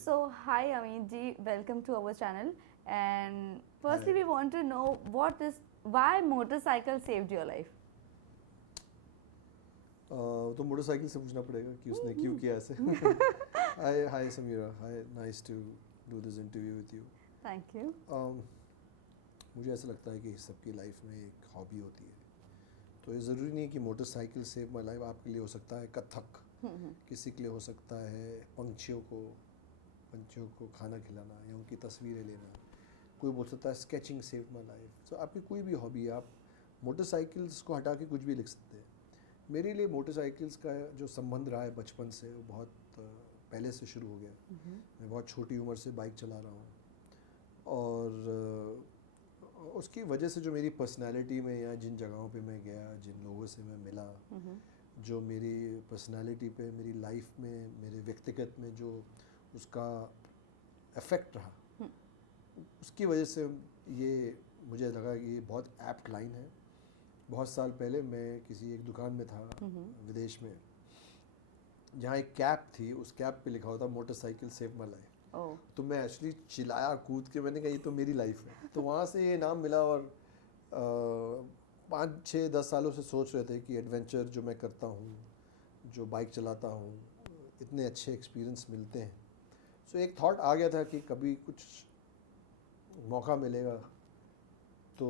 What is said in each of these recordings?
So, hi Amit ji, welcome to our channel. And firstly, Hi. we want to know why motorcycle saved your life. तो motorcycle से पूछना पड़ेगा कि उसने क्यों किया ऐसे. Hi hi Sameera, hi, nice to do this interview with you. Thank you. मुझे ऐसा लगता है कि सबकी लाइफ में एक हॉबी होती है. तो ये ज़रूरी नहीं है कि मोटरसाइकिल सेव माई लाइफ. आपके लिए हो सकता है कथक, किसी के लिए हो सकता है पंछियों को खाना खिलाना या उनकी तस्वीरें लेना. कोई बोल सकता है स्केचिंग सेव माई लाइफ. तो आपकी कोई भी हॉबी है, आप मोटरसाइकिल्स को हटा के कुछ भी लिख सकते हैं. मेरे लिए मोटरसाइकिल्स का जो संबंध रहा है बचपन से, वो बहुत पहले से शुरू हो गया. मैं बहुत छोटी उम्र से बाइक चला रहा हूँ और उसकी वजह से जो मेरी पर्सनालिटी में या जिन जगहों पे मैं गया, जिन लोगों से मैं मिला, जो मेरी पर्सनालिटी पे, मेरी लाइफ में, मेरे व्यक्तिगत में जो उसका इफ़ेक्ट रहा, उसकी वजह से ये मुझे लगा कि ये बहुत एप्ट लाइन है. बहुत साल पहले मैं किसी एक दुकान में था विदेश में, जहाँ एक कैप थी. उस कैप पे लिखा होता मोटरसाइकिल सेव माई लाइफ. तो मैं एक्चुअली चिल्लाया कूद के, मैंने कहा ये तो मेरी लाइफ है. तो वहाँ से ये नाम मिला. और 5-6-10 सालों से सोच रहे थे कि एडवेंचर जो मैं करता हूँ, जो बाइक चलाता हूँ, इतने अच्छे एक्सपीरियंस मिलते हैं. सो एक थॉट आ गया था कि कभी कुछ मौका मिलेगा तो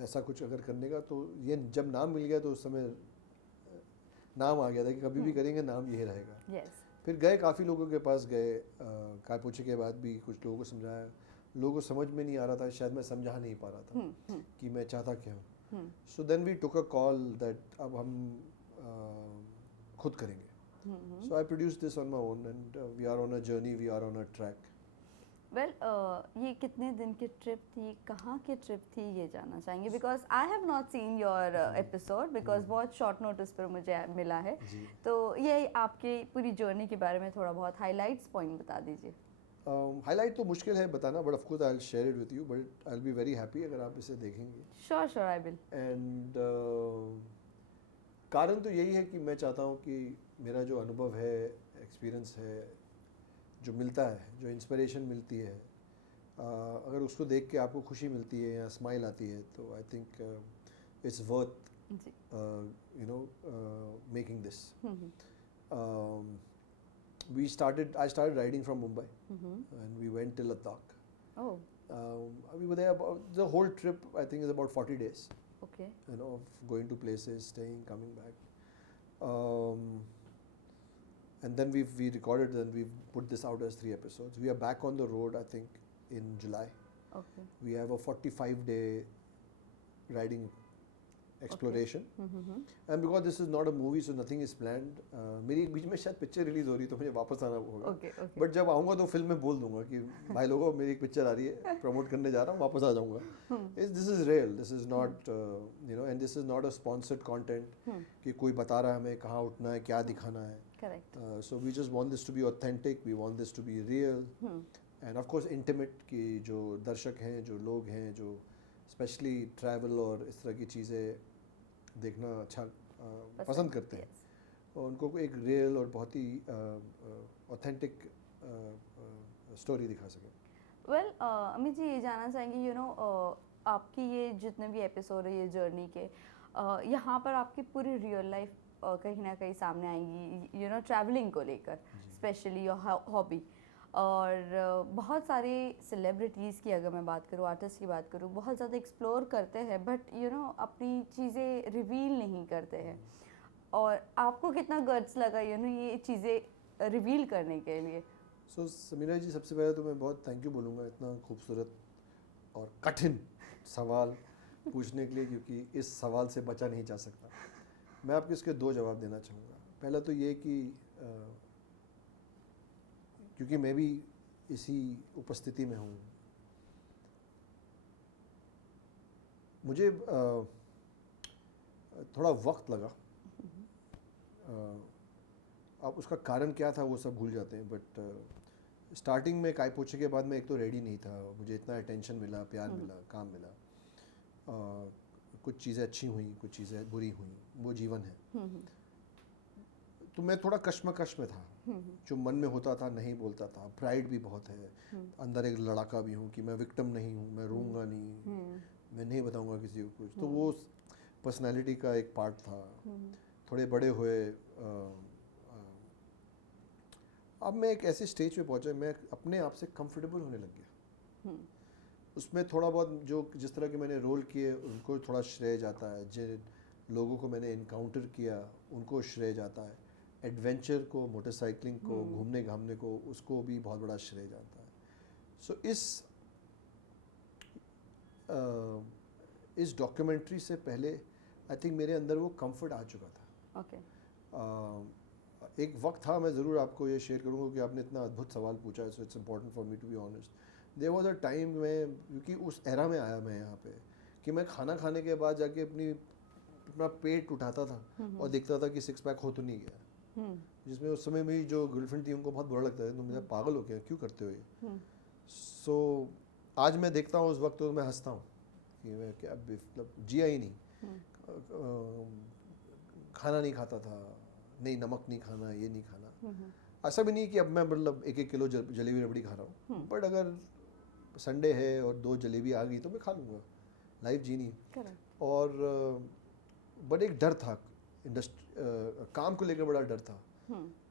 ऐसा कुछ अगर करने का. तो ये जब नाम मिल गया तो उस समय नाम आ गया था कि कभी भी करेंगे नाम ये रहेगा. Yes. फिर गए, काफ़ी लोगों के पास गए, काय पूछे के बाद भी कुछ लोगों को समझाया. लोगों को समझ में नहीं आ रहा था, शायद मैं समझा नहीं पा रहा था कि मैं चाहता क्या हूँ. So then we took a call that अब हम खुद करेंगे. So I produce this on my own and we are on a journey, we are on a track. Well, ये कितने दिन की ट्रिप थी, कहाँ की ट्रिप थी, ये जानना चाहेंगे. Because I have not seen your episode, because बहुत शॉर्ट नोटिस पर मुझे मिला है. जी. तो ये आपकी पूरी जर्नी के बारे में थोड़ा बहुत हाइलाइट्स पॉइंट बता दीजिए. हाईलाइट तो मुश्किल है बताना, but of course I will share it with you, but I will be very happy अगर आप इसे देखेंगे. Sure I will. एंड कारण तो यही है कि मैं चाहता हूँ कि मेरा जो अनुभव है, एक्सपीरियंस है, जो मिलता है, जो इंस्पिरेशन मिलती है, अगर उसको देख के आपको खुशी मिलती है या स्माइल आती है, तो I think it's worth you know making this. I started riding from Mumbai, and we went till Ladakh. Oh. We were there about the whole trip. I think is about 40 days. Okay. You know, of going to places, staying, coming back. And then we recorded, and we put this out as 3 episodes. We are back on the road, I think, in July. Okay. We have a 45-day riding exploration. And because this is not a movie, so nothing is planned. मेरी एक बीच में शायद picture release हो रही है, तो मुझे वापस आना होगा. बट जब आऊँगा तो फिल्म में बोल दूंगा कि भाई लोगों मेरी एक पिक्चर आ रही है, प्रमोट करने जा रहा हूँ, वापस आ जाऊँगा. This is real, this is not you know, and this is not a sponsored content कि कोई बता रहा है हमें कहाँ उठना है, क्या दिखाना है. Correct. So we just want this to be authentic, we want this to be real, and of course intimate. कि जो दर्शक हैं, जो लोग हैं, जो स्पेशली ट्रैवल और इस तरह की चीज़ें देखना अच्छा पसंद करते हैं, और उनको एक रियल और बहुत ही ऑथेंटिक स्टोरी दिखा सकें. वेल अमित जी, ये जानना चाहेंगे आपकी ये जितने भी एपिसोड है ये जर्नी के, यहाँ पर आपकी पूरी रियल लाइफ कहीं ना कहीं सामने आएंगी, ट्रैवलिंग को लेकर, स्पेशली योर हॉबी. और बहुत सारे सेलिब्रिटीज़ की अगर मैं बात करूँ, आर्टिस्ट की बात करूँ, बहुत ज़्यादा एक्सप्लोर करते हैं, बट अपनी चीज़ें रिवील नहीं करते हैं. और आपको कितना गट्स लगा ये चीज़ें रिवील करने के लिए? सो समीरा जी, सबसे पहले तो मैं बहुत थैंक यू बोलूँगा इतना खूबसूरत और कठिन सवाल पूछने के लिए, क्योंकि इस सवाल से बचा नहीं जा सकता. मैं आपको इसके 2 जवाब देना चाहूँगा. पहला तो ये कि क्योंकि मैं भी इसी उपस्थिति में हूँ, मुझे थोड़ा वक्त लगा. अब उसका कारण क्या था वो सब भूल जाते हैं, बट स्टार्टिंग में काय पोछे के बाद मैं एक तो रेडी नहीं था. मुझे इतना अटेंशन मिला, प्यार मिला, काम मिला, कुछ चीज़ें अच्छी हुई, कुछ चीज़ें बुरी हुई, वो जीवन है. तो मैं थोड़ा कश्मकश में था, जो मन में होता था नहीं बोलता था। प्राइड भी बहुत है, अंदर एक लड़ाका भी हूँ कि मैं विक्टिम नहीं हूँ, मैं रोऊंगा नहीं, मैं नहीं बताऊंगा किसी को कुछ। तो वो पर्सनालिटी का एक पार्ट था। थोड़े बड़े हुए, अब मैं एक ऐसे स्टेज पे पहुंचा, मैं अपने आप से कंफर्टेबल होने लग गया। उसमें थोड़ा बहुत जो जिस तरह के मैंने रोल किए उनको थोड़ा श्रेय जाता है, जिन लोगों को मैंने इनकाउंटर किया उनको श्रेय जाता है, एडवेंचर को, मोटरसाइकिलिंग को, घूमने घामने को, उसको भी बहुत बड़ा श्रेय जाता है। सो इस डॉक्यूमेंट्री से पहले आई थिंक मेरे अंदर वो कंफर्ट आ चुका था। एक वक्त था, मैं ज़रूर आपको ये शेयर करूँगा कि आपने इतना अद्भुत सवाल पूछा है, so it's important for me to be honest. There was a time में, क्योंकि उस एरा में आया मैं यहाँ पे, कि मैं खाना खाने के बाद जाके अपना पेट उठाता था और देखता था कि 6 पैक हो तो नहीं गया, जिसमें उस समय मेरी जो गर्लफ्रेंड थी उनको बहुत बुरा लगता है, तो मुझे पागल हो गया, क्यों करते हो ये। सो आज मैं देखता हूँ, उस वक्त तो मैं हंसता हूँ कि मैं क्या मतलब जिया ही नहीं, खाना नहीं खाता था, नहीं नमक नहीं खाना, ये नहीं खाना। ऐसा भी नहीं कि अब मैं मतलब 1-1 किलो जलेबी रबड़ी खा रहा हूँ, बट अगर संडे है और 2 जलेबी आ गई तो मैं खा लूँगा, लाइफ जीनी है। और बट एक डर था, काम को लेकर बड़ा डर था।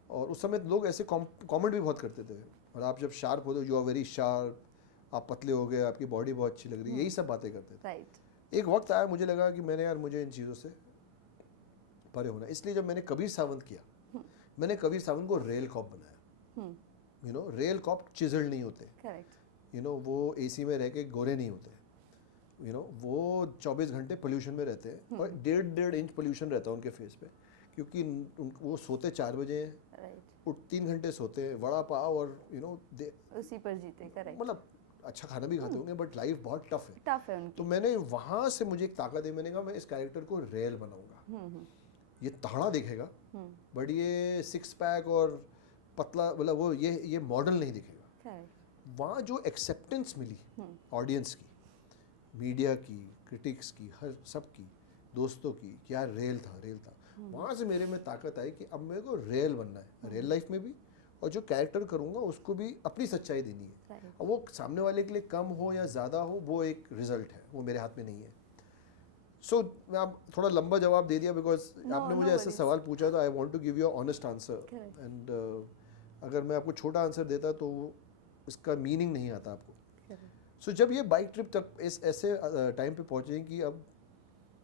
और उस समय लोग ऐसे कमेंट भी बहुत करते थे, और आप जब शार्प होते हो, यू आर वेरी शार्प, आप पतले हो गए, आपकी बॉडी बहुत अच्छी लग रही है, यही सब बातें करते थे। एक वक्त आया, मुझे लगा कि मुझे इन चीज़ों से परे होना। इसलिए जब मैंने कबीर सावंत किया, मैंने कबीर सावंत को रेल कॉप बनाया। रेल कॉप चिजल्ड नहीं होते, वो एसी में रह के गोरे नहीं होते, वो 24 घंटे पोल्यूशन में रहते हैं, और 1.5 इंच पोल्यूशन रहता है उनके फेस पे, क्योंकि वो सोते 4 बजे हैं, 3 घंटे सोते हैं, वड़ा पाव और उसी पर जीते। करेक्ट। मतलब अच्छा खाना भी खाते होंगे, बट लाइफ बहुत टफ है उनकी। तो मैंने वहाँ से, मुझे एक ताकत है, मैंने कहा मैं इस कैरेक्टर को रेल बनाऊंगा। ये तगड़ा दिखेगा, बट ये 6 पैक और पतला, मतलब वो ये मॉडल नहीं दिखेगा। वहाँ जो एक्सेप्टेंस मिली ऑडियंस की, मीडिया की, क्रिटिक्स की, हर सब की, दोस्तों की, क्या रेल था। वहाँ से मेरे में ताकत आई कि अब मेरे को रेल बनना है, रियल लाइफ में भी, और जो कैरेक्टर करूँगा उसको भी अपनी सच्चाई देनी है। अब वो सामने वाले के लिए कम हो या ज़्यादा हो, वो एक रिजल्ट है, वो मेरे हाथ में नहीं है। सो मैं आप थोड़ा लंबा जवाब दे दिया, बिकॉज आपने मुझे ऐसा सवाल पूछा, तो I want to give you honest answer. And अगर मैं आपको छोटा आंसर देता तो इसका मीनिंग नहीं आता आपको। सो जब ये बाइक ट्रिप तक इस ऐसे टाइम पे पहुँचे कि अब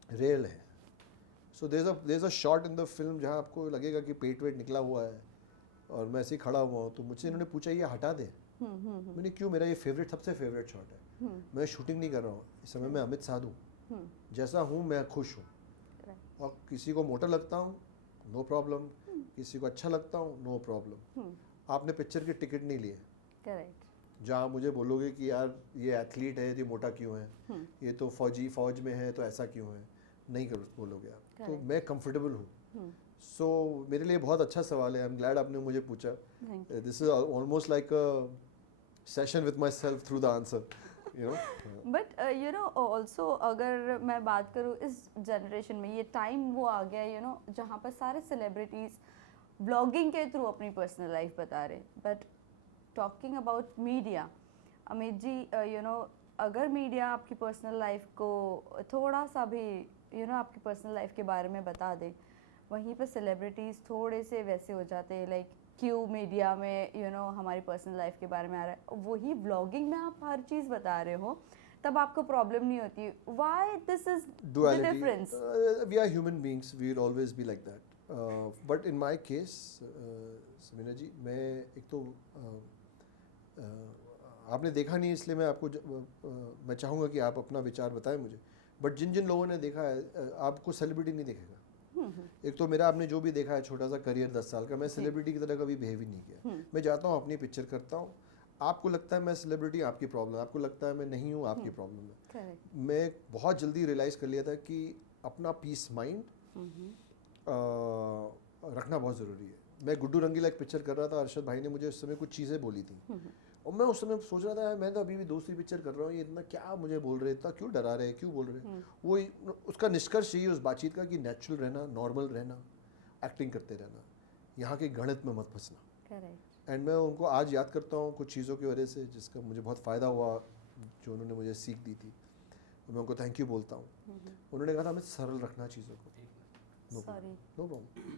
रेल है, so there is a shot in the film जहाँ आपको लगेगा कि पेट वेट निकला हुआ है और मैं ऐसे ही खड़ा हुआ हूँ, तो मुझसे इन्होंने पूछा ये हटा दे। मैंने क्यों, मेरा ये सबसे फेवरेट शॉट है। मैं शूटिंग नहीं कर रहा हूँ इस समय, मैं अमित साधु जैसा हूँ, मैं खुश हूँ, और किसी को मोटा लगता हूँ नो प्रॉब्लम, किसी को अच्छा लगता हूँ नो प्रॉब्लम। आपने पिक्चर के टिकट नहीं लिए, जहाँ मुझे बोलोगे कि यार ये एथलीट है, ये मोटा क्यों है, ये तो फौज में है तो ऐसा क्यों है, नहीं कर बोलोगे आप। तो मैं कंफर्टेबल हूँ। सो मेरे लिए बहुत अच्छा सवाल है, आई एम ग्लैड आपने मुझे पूछा। This is almost like a session with my self through the answer, but also अगर मैं बात करूँ इस जनरेशन में, ये टाइम वो आ गया जहाँ पर सारे सेलिब्रिटीज़ ब्लॉगिंग के थ्रू अपनी पर्सनल लाइफ बता रहे। But talking about media, Amit ji, अगर मीडिया आपकी पर्सनल लाइफ को थोड़ा सा भी आपकी पर्सनल लाइफ के बारे में बता दे, वहीं पर सेलिब्रिटीज़ थोड़े से वैसे हो जाते हैं, लाइक क्यों मीडिया में हमारी पर्सनल लाइफ के बारे में आ रहा है, वही ब्लॉगिंग में आप हर चीज़ बता रहे हो, तब आपको प्रॉब्लम नहीं होती। Why this is the difference? We are human beings, we will always be like that, but in my case Samina ji, मैं एक तो आपने देखा नहीं इसलिए मैं आपको मैं चाहूँगा कि आप अपना विचार बताएं मुझे, बट जिन लोगों ने देखा है, आपको सेलिब्रिटी नहीं देखेगा। एक तो मेरा आपने जो भी देखा है छोटा सा करियर 10 साल का, मैं सेलिब्रिटी की तरह कभी बिहेव ही नहीं किया। मैं जाता हूँ अपनी पिक्चर करता हूँ, आपको लगता है मैं सेलिब्रिटी, आपकी प्रॉब्लम, आपको लगता है मैं नहीं हूँ, आपकी प्रॉब्लम है। मैं बहुत जल्दी रियलाइज़ कर लिया था कि अपना पीस माइंड रखना बहुत ज़रूरी है। मैं गुड्डू रंगीला एक पिक्चर कर रहा था, अरशद भाई ने मुझे उस समय कुछ चीज़ें बोली थी, और मैं उस समय सोच रहा था मैं तो अभी भी दूसरी पिक्चर कर रहा हूँ, ये इतना क्या मुझे बोल रहे, इतना क्यों डरा रहे, क्यों बोल रहे। वो उसका निष्कर्ष यही उस बातचीत का कि नेचुरल रहना, नॉर्मल रहना, एक्टिंग करते रहना, यहाँ के गणित में मत फंसना। करेक्ट। एंड मैं उनको आज याद करता हूँ कुछ चीज़ों की वजह से जिसका मुझे बहुत फ़ायदा हुआ, जो उन्होंने मुझे सीख दी थी, और मैं उनको थैंक यू बोलता हूँ। उन्होंने कहा था हमें सरल रखना चीज़ों को। सॉरी। No problem.